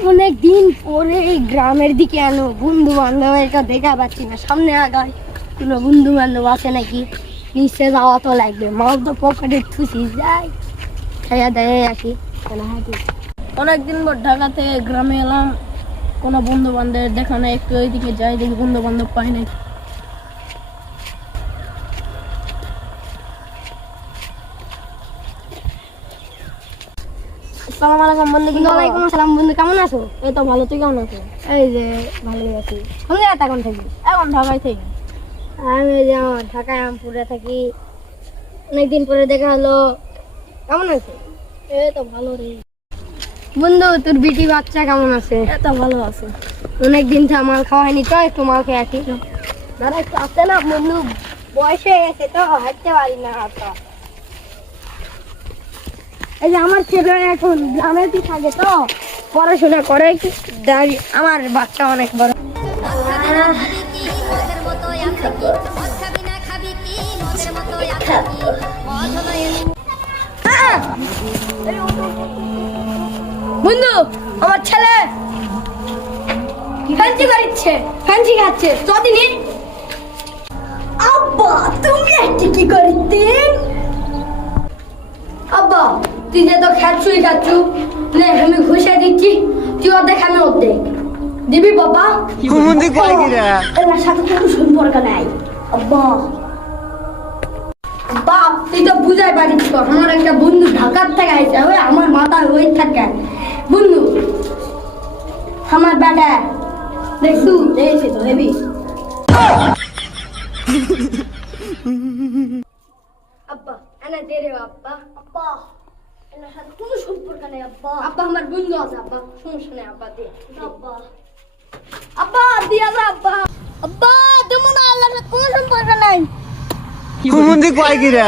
অনেক দিন পরে এই গ্রামের দিকে আনো বন্ধু বান্ধবেরটা দেখা পাচ্ছি না। সামনে আগায় কোনো বন্ধু বান্ধব আছে নাকি? নিচে যাওয়া তো লাগবে, মাল তো পকেটে ঠুসি যাই খাইয়া দেয় আসি। অনেকদিন পর ঢাকা থেকে গ্রামে এলাম, কোনো বন্ধু বান্ধবের দেখা নাই। একটু ওইদিকে যাই, দেখি বন্ধু বান্ধব পাই নাই। আসসালামু আলাইকুম বন্ধু। ওয়ালাইকুম আসসালাম বন্ধু, কেমন আছো? এই তো ভালো, তুই কেমন আছো? এই যে ভালোই আছি। কোন জায়গাতে এখন থাকি? এখন ঢাকায় থেকে। আমি যে আমার ঢাকায় আমপুরে থাকি। অনেকদিন পরে দেখা হলো, কেমন আছে? এই তো ভালো রে। বন্ধু তোর বিটি বাচ্চা কেমন আছে? এই তো ভালো আছে। অনেকদিন থেকে মাল খাওয়া হয়নি, তো একটু মাল খেয়ে আসি। দাদা একটু আসতে না বন্ধু, বয়স হয়ে গেছে তো হাঁটতে পারি না হাতটা। এই যে আমার ছেলে এখন গ্রামে থাকে তো পড়াশোনা করে, আমার বাচ্চা অনেক বড়। বন্ধু আমার ছেলে ফ্যান্সি করিচ্ছে, ফ্যান্সি খাচ্ছে চদিনই। আব্বা তুমি একটি কি করিতে? আব্বা তুই যে তো খাচ্ছুই খাচ্ছু, নে আমি ঘুষে দিচ্ছি, তুই অর্ধেক আমি অর্ধেক দিবি বাবা। কুমুন্দি কয় কি রে? এর সাথে কোনো সম্পর্ক নাই আব্বা। বাপ তুই তো বুঝাই পারিস, আমার একটা বন্ধু ঢাকার থেকে আইছে, ওই আমার মাথায় হয়ে থাকে বন্ধু। আমার বেটা দেখছু দেখছি তো হেবি। আব্বা এনা দে রে আব্বা। আব্বা এনার সাথে কোনো সম্পর্ক নেই আব্বা। আব্বা আমার বন্ধু আছে আব্বা, সমস্যা নেই আব্বা দে আব্বা। আব্বা দিয়া যা আব্বা। আব্বা তুমি না আল্লাহর সাথে কোনো সম্পর্ক নাই। কুমুন্দি কয় কি রে?